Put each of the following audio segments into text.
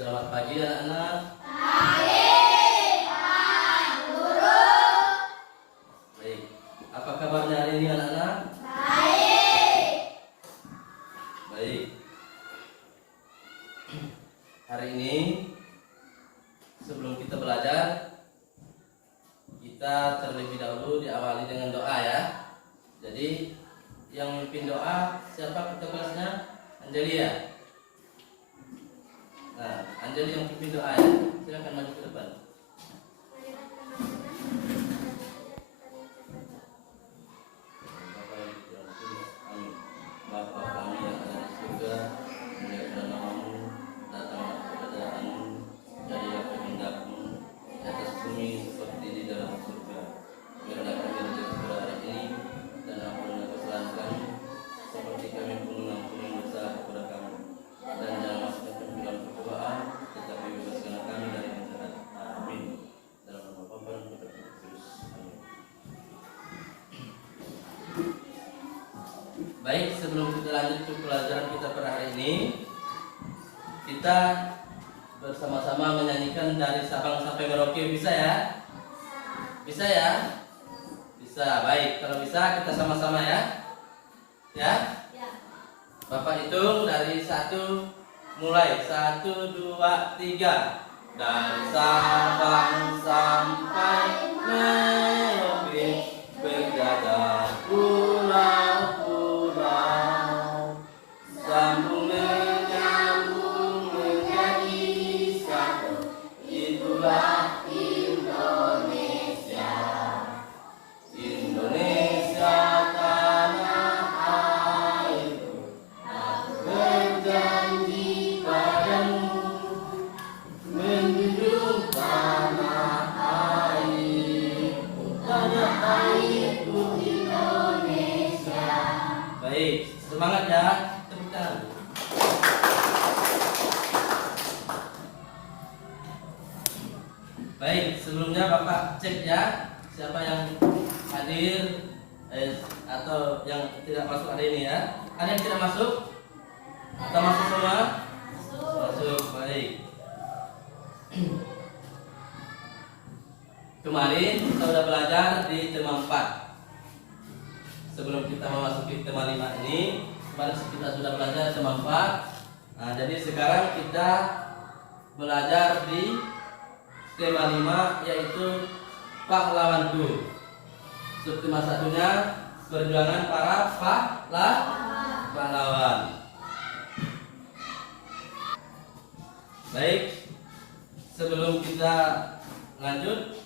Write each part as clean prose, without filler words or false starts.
Selamat pagi anak-anak. Baik, Pak Guru. Baik, apa kabarnya hari ini anak-anak? Baik. Baik. Hari ini sebelum kita belajar, kita terlebih dahulu diawali dengan doa ya. Jadi yang memimpin doa siapa ketua kelasnya? Angelia. Nah, Anjali yang pimpin doa ya. Silakan maju ke depan. Bapa kami yang ada di surga, muliakanlah namamu, datanglah kerajaanmu, jadilah kehendakmu di atas bumi seperti di dalam surga. Berilah kami rezeki pada hari ini dan ampunilah kesalahan kami, seperti kami pun mengampuni dosa kepada kami. Dan jangan masukkan kami dalam pencobaan, tetapi bebaskanlah kami dari yang jahat. Amin. Dalam nama Bapa dan Putra dan Roh Kudus. Amin. Baik, sebelum kita lanjut ke pelajaran kita pada hari ini, kita bersama-sama menyanyikan dari Sabang sampai Merauke. Bisa ya? Bisa ya? Bisa. Baik, kalau bisa kita sama-sama ya. Ya? Bapak hitung dari 1, mulai 1, 2, 3. Dari Sabang sampai Merauke, berjajar pulau-pulau, sambung menyambung menjadi satu. Itulah Indonesia. Indonesia tanah airku. Berjanji padamu menjunjung tanah airku Indonesia. Baik, semangat ya, tepuk tangan. Baik, sebelumnya Bapak cek ya, siapa yang hadir atau yang tidak masuk hari ini ya. Ada yang tidak masuk? Atau masuk semua? Masuk, baik. Kemarin kita sudah belajar di tema 4. Sebelum kita memasuki tema 5 ini, kemarin kita sudah belajar tema 4. Nah, jadi sekarang kita belajar di tema 5, yaitu pahlawanku. Subtema satunya perjuangan para pahlawan. Baik, sebelum kita lanjut,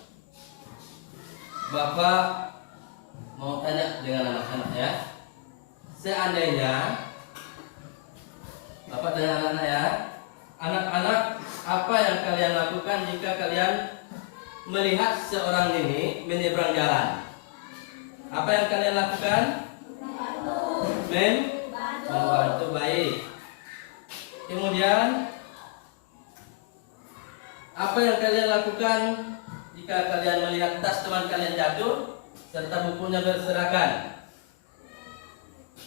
Bapak mau tanya dengan anak-anak ya. Seandainya Bapak tanya anak-anak ya, anak-anak, apa yang kalian lakukan jika kalian melihat seorang ini menyeberang jalan? Apa yang kalian lakukan? Membantu, baik. Kemudian apa yang kalian lakukan jika kalian melihat tas teman kalian jatuh serta bukunya berserakan?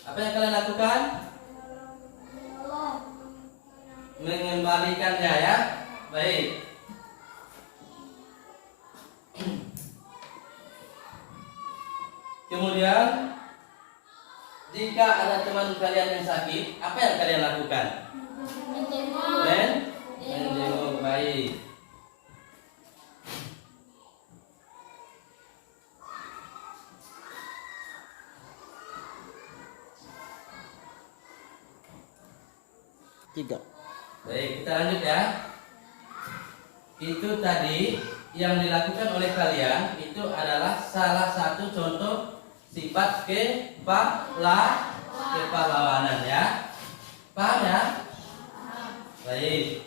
Apa yang kalian lakukan? mengembalikannya ya. Baik. Kemudian jika ada teman kalian yang sakit, apa yang kalian lakukan? Menjenguk. Baik. Tiga. Baik, kita lanjut ya. Itu tadi yang dilakukan oleh kalian itu adalah salah satu contoh sifat kepahlawanan ya. Paham ya? Baik.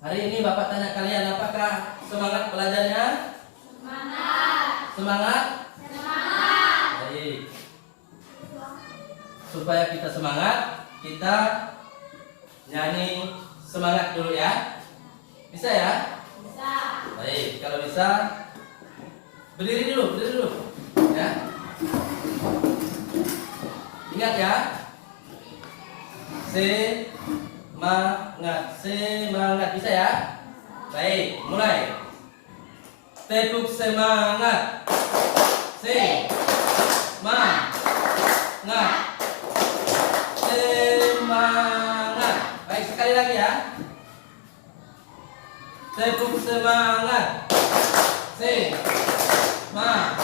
Hari ini Bapak tanya kalian, apakah semangat belajarnya? Semangat? Baik. Supaya kita semangat, kita nyanyi semangat dulu ya. Bisa ya? Baik, kalau bisa berdiri dulu ya. Ingat ya. Semangat bisa ya? Baik, mulai. Tepuk semangat. Semangat. Semangat. Baik, sekali lagi ya. Tepuk semangat. Semangat.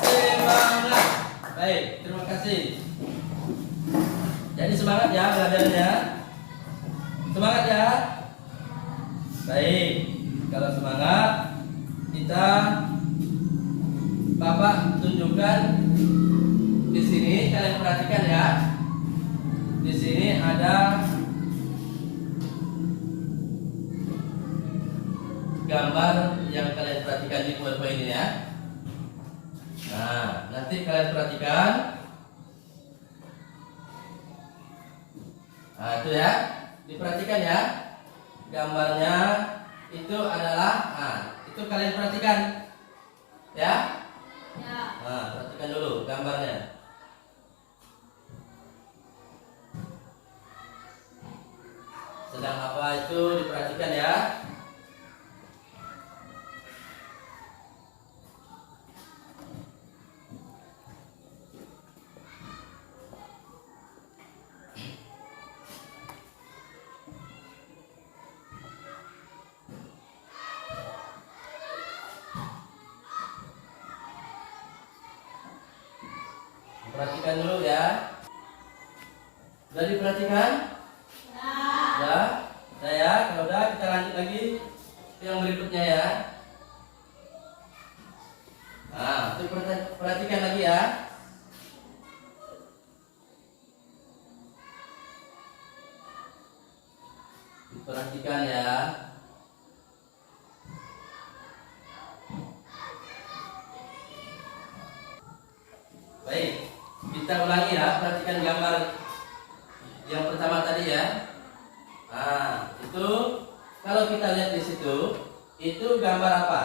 Semangat. Baik, terima kasih. Jadi semangat ya belajarnya. Semangat ya. Baik, kalau semangat kita Bapak tunjukkan di sini, kalian perhatikan ya. Di sini ada gambar yang kalian perhatikan di poin-poin ini ya. Nah, nanti kalian perhatikan. Nah, itu ya. Diperhatikan ya. Gambarnya itu adalah, nah, itu kalian perhatikan. Ya? Nah, perhatikan dulu gambarnya. Sedang apa itu diperhatikan ya. Perhatikan dulu ya. Sudah diperhatikan? Sudah? Sudah ya? Kalau udah kita lanjut lagi yang berikutnya ya. Nah, itu perhatikan lagi ya. Perhatikan ya. Baik. Kita ulangi ya, perhatikan gambar yang pertama tadi ya. Nah, itu kalau kita lihat di situ, itu gambar apa?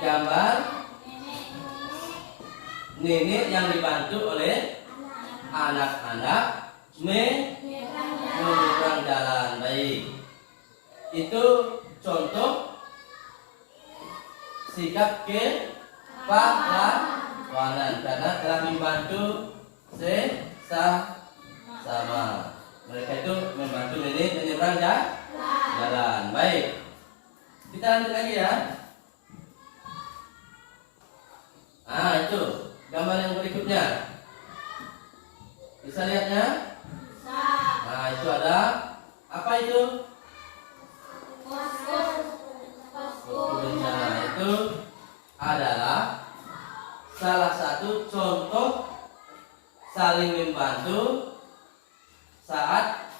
Gambar nenek yang dibantu oleh anak-anak menyeberang jalan. Baik. Itu contoh sikap kepahlawanan karena telah membantu sama. Mereka itu membantu nenek menyeberang jalan. Baik. Kita lanjut lagi ya. Nah, itu gambar yang berikutnya. Bisa lihatnya? Nah, itu ada apa itu? Posko bencana. Itu adalah salah satu contoh saling membantu saat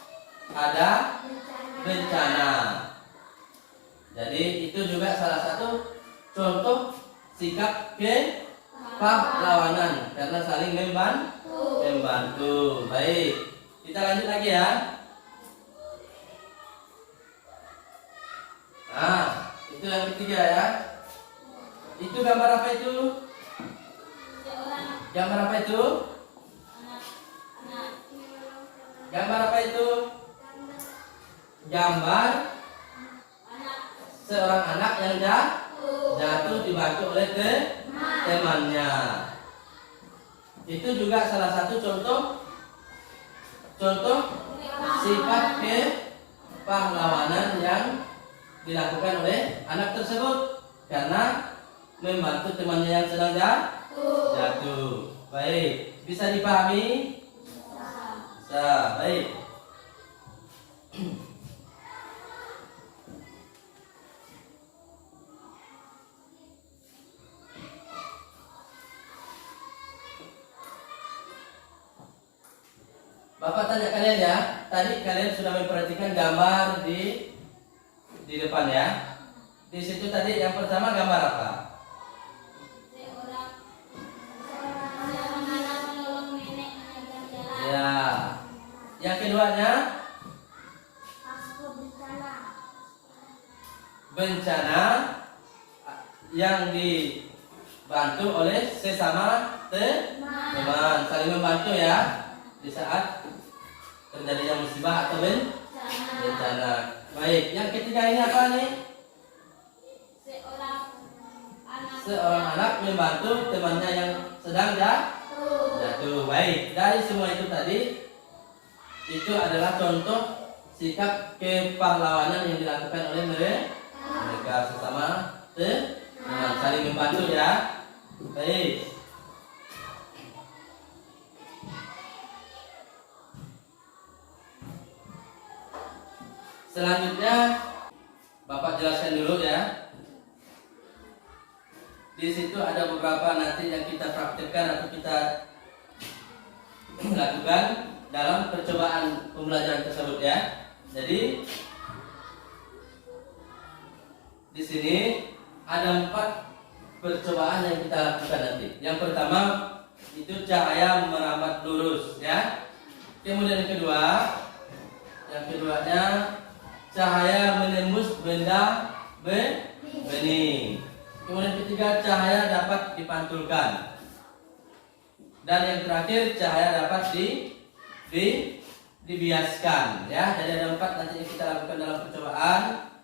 ada bencana. Jadi itu juga salah satu contoh sikap kepahlawanan karena saling membantu. Baik, kita lanjut lagi ya. Nah, Itu yang ketiga ya. Itu gambar apa itu? Gambar apa itu? Gambar apa itu? Gambar seorang anak yang jatuh dibantu oleh temannya. Itu juga salah satu contoh sifat kepahlawanan yang dilakukan oleh anak tersebut karena membantu temannya yang sedang jatuh. Baik, bisa dipahami? Bisa. Baik. Bapak tanya kalian ya, tadi kalian sudah memperhatikan gambar di depan ya. Di situ tadi yang pertama gambar apa? Ya. Yang keduanya bencana yang dibantu oleh sesama teman, saling membantu ya di saat terjadinya musibah atau bencana. Baik, yang ketiga ini apa nih? Seorang anak membantu temannya yang sedang jatuh. Baik, dari semua itu tadi itu adalah contoh sikap kepahlawanan yang dilakukan oleh mereka sesama teman, saling membantu ya. Baik. Selanjutnya Bapak jelaskan dulu ya. Di situ ada beberapa nanti yang kita praktekkan atau kita lakukan dalam percobaan pembelajaran tersebut ya. Jadi di sini ada 4 percobaan yang kita lakukan nanti. Yang pertama itu cahaya merambat lurus ya. Kemudian yang keduanya cahaya menembus benda bening. Kemudian ketiga cahaya dapat dipantulkan. Dan yang terakhir cahaya dapat dibiaskan ya. Jadi ada 4 nanti yang kita lakukan dalam percobaan.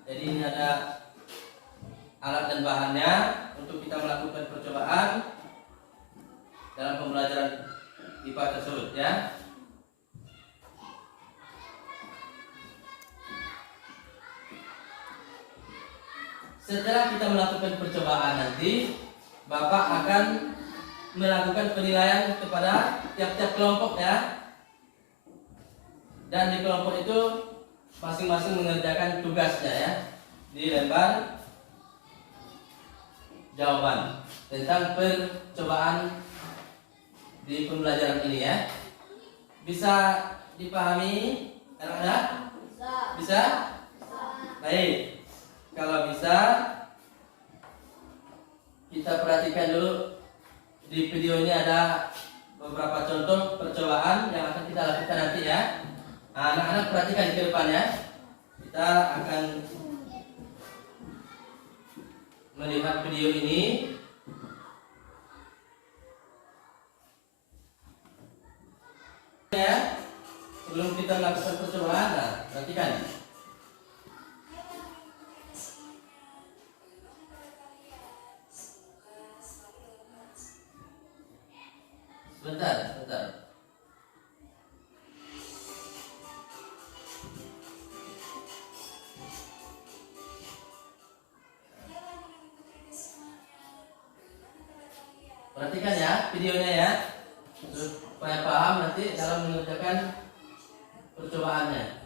Jadi ini ada alat dan bahannya untuk kita melakukan percobaan dalam pembelajaran IPA tersebut ya. Setelah kita melakukan percobaan nanti, Bapak akan melakukan penilaian kepada tiap-tiap kelompok ya. Dan di kelompok itu masing-masing mengerjakan tugasnya ya di lembar jawaban tentang percobaan di pembelajaran ini ya. Bisa dipahami anak-anak? Bisa? Baik. Kalau bisa kita perhatikan dulu di videonya ada beberapa contoh percobaan yang akan kita lakukan nanti ya. Nah, anak-anak perhatikan ke depan ya. Kita akan melihat video ini. Ya, sebelum kita melakukan percobaan, nah, perhatikan. Sebentar. Perhatikan ya videonya ya, supaya paham nanti dalam mengerjakan percobaannya.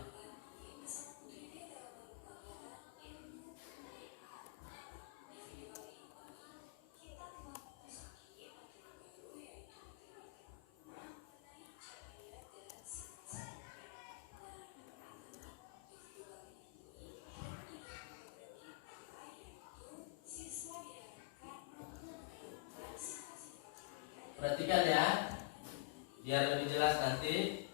Perhatikan ya, biar lebih jelas nanti.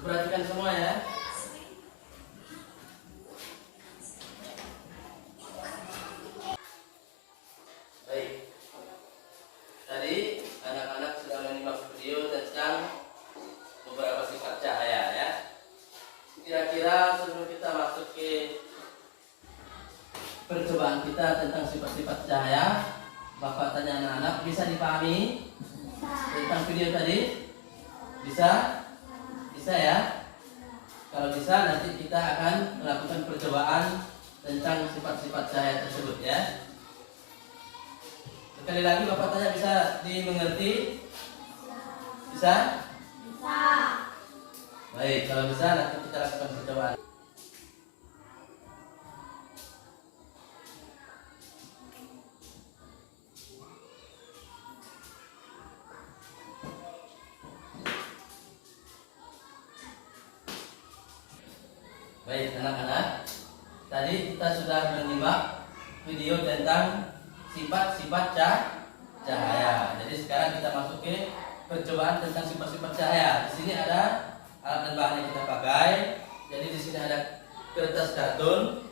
Diperhatikan semua ya. Baik. Tadi anak-anak sudah menyimak video tentang beberapa sifat cahaya ya. Kira-kira sebelum kita masuk ke percobaan kita tentang sifat-sifat cahaya, Bapak tanya anak-anak, bisa dipahami tentang video tadi? Bisa? Bisa ya? Kalau bisa nanti kita akan melakukan percobaan tentang sifat-sifat cahaya tersebut ya. Sekali lagi Bapak tanya, bisa dimengerti? Bisa? Bisa. Baik, kalau bisa nanti kita lakukan percobaan. Baik anak-anak, tadi kita sudah menyimak video tentang sifat-sifat cahaya. Jadi sekarang kita masuk ke percobaan tentang sifat-sifat cahaya. Di sini ada alat dan bahan yang kita pakai. Jadi di sini ada kertas kartun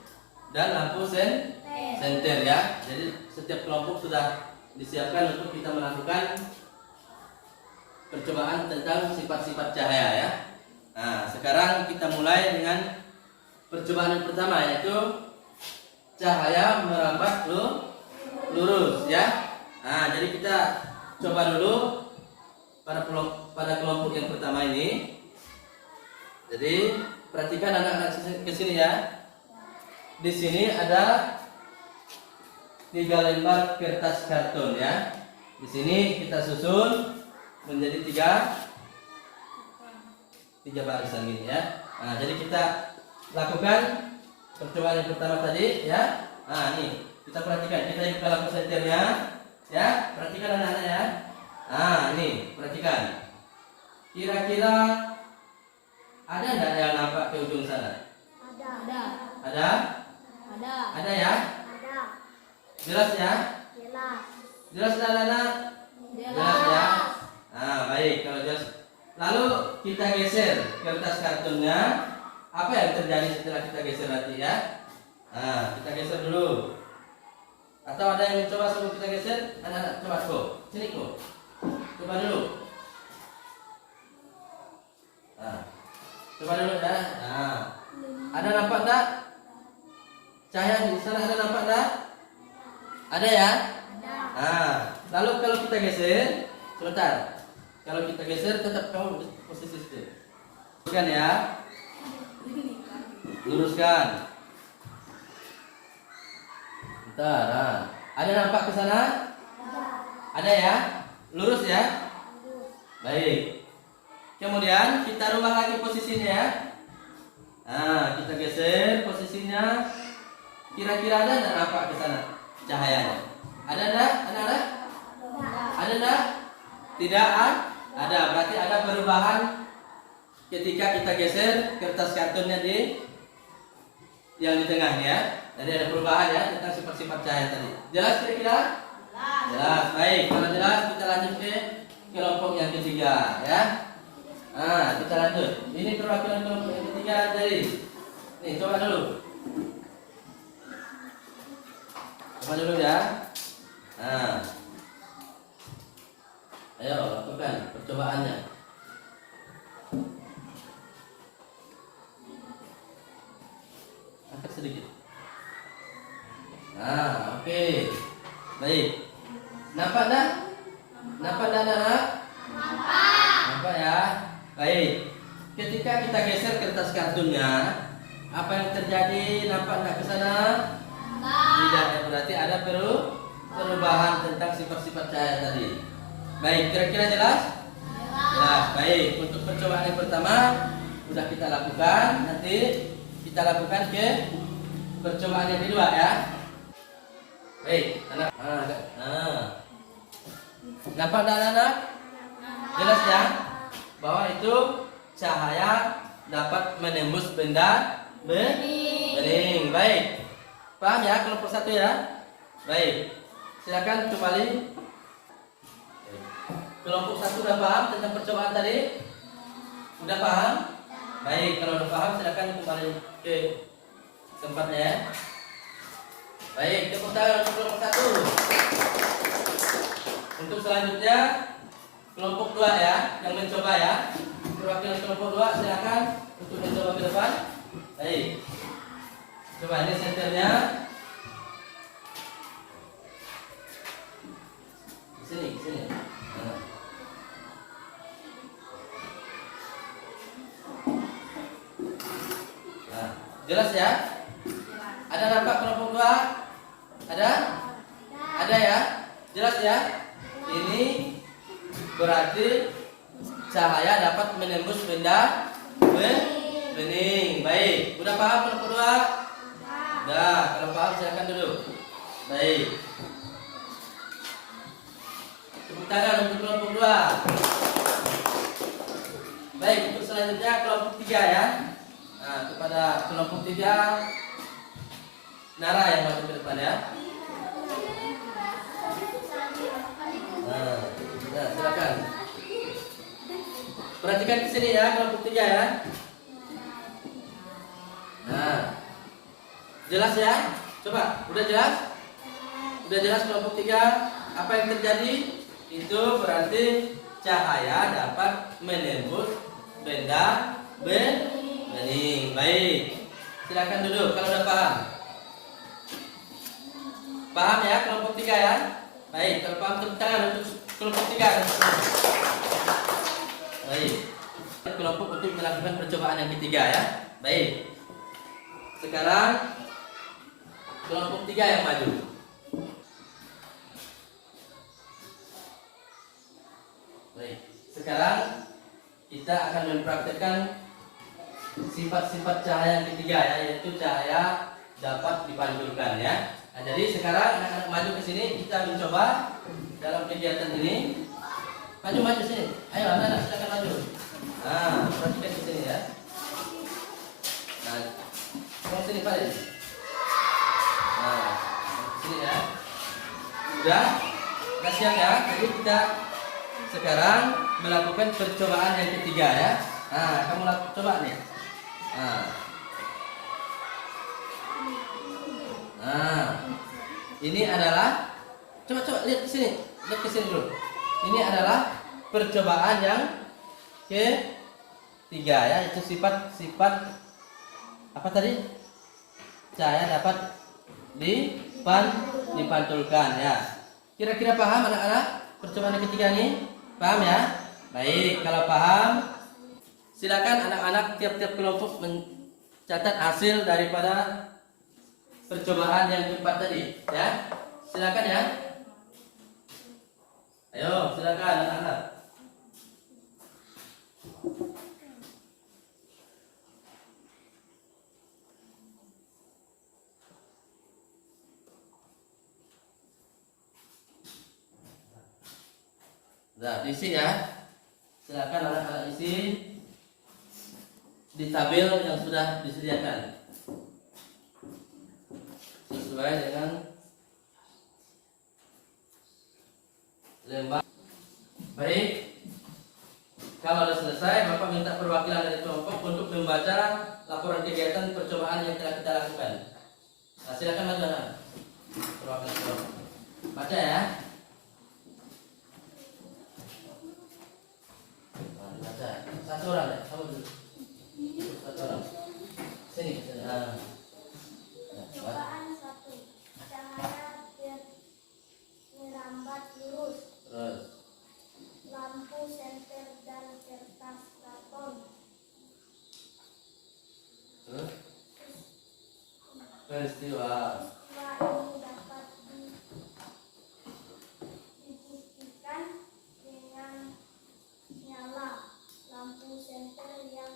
dan lampu senter ya. Jadi setiap kelompok sudah disiapkan untuk kita melakukan percobaan tentang sifat-sifat cahaya ya. Nah, sekarang kita mulai dengan percobaan yang pertama, yaitu cahaya merambat lurus ya. Nah, jadi kita coba dulu pada kelompok yang pertama ini. Jadi perhatikan anak-anak ke sini ya. Di sini ada 3 lembar kertas karton ya. Di sini kita susun menjadi 3 barisan gini ya. Nah, jadi kita lakukan percobaan yang pertama tadi ya. Nah, nih kita perhatikan, kita buka lampu senternya ya. Perhatikan anak-anak ya. Nah, ini perhatikan. Kira-kira ada enggak yang nampak ke ujung sana? Ada. Ada? Ada. Ada ya? Ada. Jelas ya? Jelas. Jelas anak-anak? Jelas ya? Nah, baik, kalau jelas. Lalu kita geser kertas kartunnya. Apa yang terjadi setelah kita geser nanti ya? Nah, kita geser dulu. Atau ada yang mencoba sebelum kita geser? Anak-anak coba kok. Sini kok. Coba dulu. Nah, coba dulu ya. Nah, ada nampak enggak? Cahaya di sana ada nampak enggak? Ada ya? Ada. Nah, lalu kalau kita geser, sebentar. Kalau kita geser tetap kamu posisi situ. Bukan ya? Luruskan. Bentar. Nah. Ada nampak ke sana? Ada ya? Lurus ya? Baik. Kemudian kita rubah lagi posisinya ya. Nah, kita geser posisinya. Kira-kira ada enggak nampak ke sana cahayanya? Ada enggak? Anak-anak? Ada enggak? Tidak ada. Berarti ada perubahan ketika kita geser kertas kartunnya yang di tengah ya. Jadi ada perubahan ya tentang sifat-sifat cahaya tadi. Jelas kira-kira? Jelas. Baik, kalau jelas kita lanjut ke kelompok yang ketiga ya. Nah, kita lanjut. Ini perwakilan kelompok yang ketiga tadi. Nih, coba dulu. Coba dulu ya. Nah. Ayo lakukan percobaannya. Angkat sedikit. Nah, oke. Baik. Nampak dah? Nampak dah anak? Nampak ya? Baik. Ketika kita geser kertas kartunnya, apa yang terjadi? Nampak enggak ke sana? Tidak, ya berarti ada perubahan tentang sifat-sifat cahaya tadi. Baik, kira-kira jelas? Jelas. Baik, untuk percobaan yang pertama sudah kita lakukan. Nanti kita lakukan ke percobaan yang kedua ya. Baik, anak. Nampak tak anak? Jelas ya? Bahwa itu cahaya dapat menembus benda bening. Baik. Paham ya kelompok satu ya? Baik. Silakan kembali. Kelompok satu sudah paham tentang percobaan tadi? Sudah paham? Baik, kalau udah paham silakan kembali ke tempatnya ya. Baik, tepuk tangan untuk kelompok 1. Untuk selanjutnya kelompok 2 ya, yang mencoba ya. Perwakilan kelompok 2 silakan untuk mencoba ke depan. Baik. Coba ini senternya. Ke sini. Nah, jelas ya? Ada nampak kelompok 2? Ada? Ada ya? Jelas ya? Ini berarti cahaya dapat menembus benda bening. Baik, udah paham kelompok 2? Udah, kalau paham silakan duduk. Baik. Tepuk tangan untuk kelompok 2. Baik, untuk selanjutnya kelompok 3 ya. Nah, kepada kelompok 3 Nara yang maju ke depan ya. Nah, silakan. Perhatikan ke sini ya, kelompok 3 ya. Nah, jelas ya? Coba, udah jelas? Udah jelas kelompok 3 apa yang terjadi? Itu berarti cahaya dapat menembus benda bening. Baik, silakan duduk kalau udah paham. Paham ya kelompok 3 ya? Baik, kalau paham tepuk tangan untuk kelompok 3. Baik, kelompok untuk melakukan percobaan yang ketiga ya. Baik, sekarang kelompok 3 yang maju. Baik, sekarang kita akan mempraktikkan sifat-sifat cahaya yang ketiga ya, yaitu cahaya dapat dipantulkan ya. Nah, jadi sekarang anak-anak maju ke sini, kita mencoba dalam kegiatan ini. Maju sini. Ayo anak-anak silakan maju. Nah, perhatikan ke sini ya. Nah, ke sini Pak. Nah, ke sini ya. Udah siap ya. Jadi kita sekarang melakukan percobaan yang ketiga ya. Nah, kamu coba nih. Nah, ini adalah coba lihat ke sini dulu. Ini adalah percobaan yang ketiga ya, itu sifat apa tadi? Cahaya dapat dipantulkan ya. Kira-kira paham anak-anak percobaan yang ketiga ini? Paham ya? Baik, kalau paham silakan anak-anak tiap-tiap kelompok mencatat hasil daripada percobaan yang keempat tadi ya. Silakan ya. Ayo, silakan anak-anak. Nah, isi ya. Silakan anak-anak isi di tabel yang sudah disediakan sesuai dengan lembar. Baik, kalau sudah selesai, Bapak minta perwakilan dari kelompok untuk membaca laporan kegiatan percobaan yang telah kita lakukan. Nah, silakan maju anak. Perwakilan kelompok. Baca ya. Nah, baca. Satu orang ya, kamu dulu. Satu orang. Sini. Percobaan 1. Cahaya merambat lurus. Terus. Lampu senter dan kertas karton. Terus. Peristiwa. Peristiwa ini dapat dibuktikan dengan nyala lampu senter yang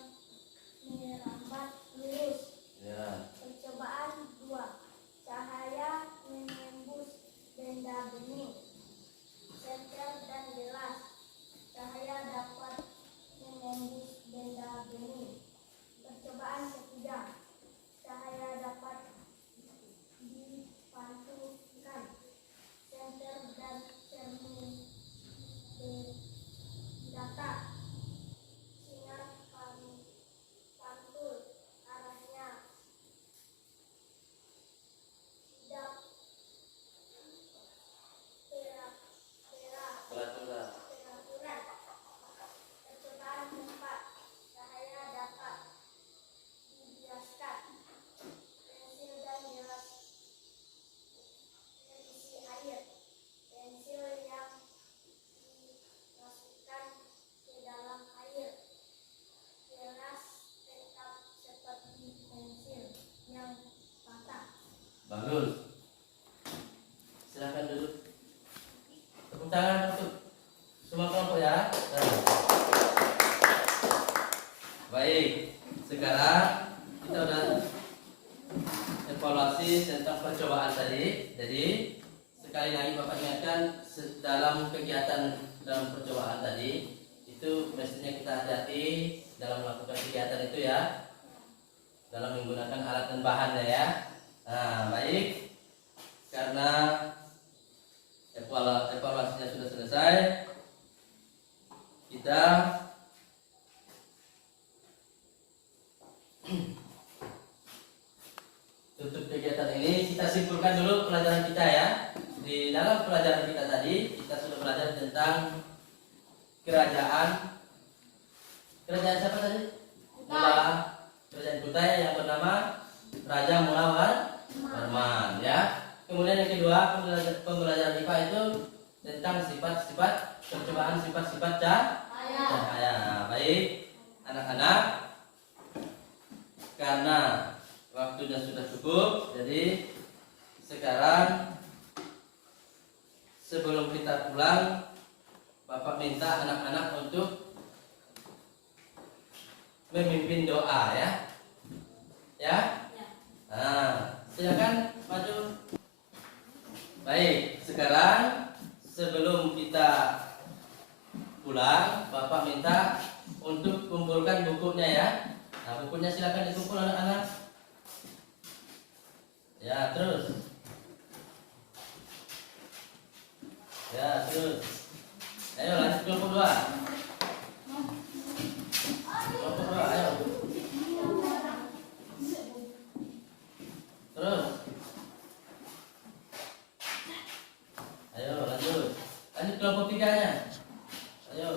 merambat lurus. Ya. Percobaan 2. Cahaya menembus benda bening. Senter dan gelas. Cahaya dapat menembus benda bening. Percobaan ketiga. Cahaya dapat bagus. Silakan duduk. Tepuk tangan untuk semua kelompok ya. Nah. Baik, sekarang kita udah evaluasi tentang percobaan tadi. Jadi sekali lagi Bapak ingatkan, dalam kegiatan dalam percobaan tadi itu mestinya kita hati-hati dalam melakukan kegiatan itu ya, dalam menggunakan alat dan bahannya ya. Nah, baik, karena evaluasinya sudah selesai, kita tutup kegiatan ini. Kita simpulkan dulu pelajaran kita ya. Di dalam pelajaran kita tadi kita sudah belajar tentang kerajaan siapa tadi? Kerajaan Kutai yang bernama Raja Warman ya. Kemudian yang kedua, pembelajaran IPA itu tentang sifat-sifat percobaan, sifat-sifat cahaya. Nah, baik anak-anak, karena waktunya sudah cukup, jadi sekarang sebelum kita pulang, Bapak minta anak-anak untuk memimpin doa ya. Ya? Nah, silakan maju. Baik, sekarang sebelum kita pulang, Bapak minta untuk kumpulkan bukunya ya. Nah, bukunya silakan dikumpul anak-anak. Ya, terus. Ya, terus. Ayo lanjut kelompok 2. Kelompok 2, ayo. Terus. Ayo lanjut. Lanjut kelompok 3-nya. Ayo.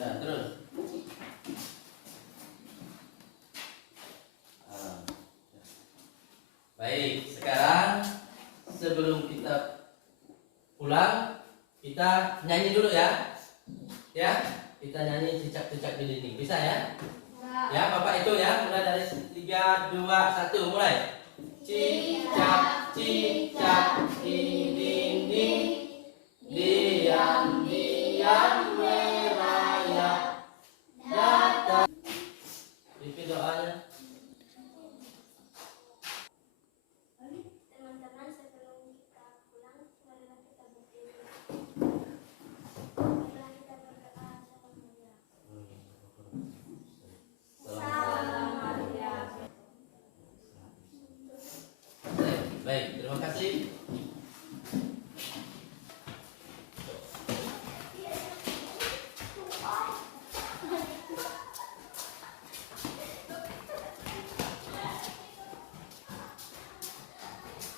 Ya, terus. Baik, sekarang sebelum kita pulang, kita nyanyi dulu ya. Ya, kita nyanyi cicak-cicak di dinding. Bisa ya? Ya, Bapak itu ya, mulai dari 3, 2, 1, mulai. Cicak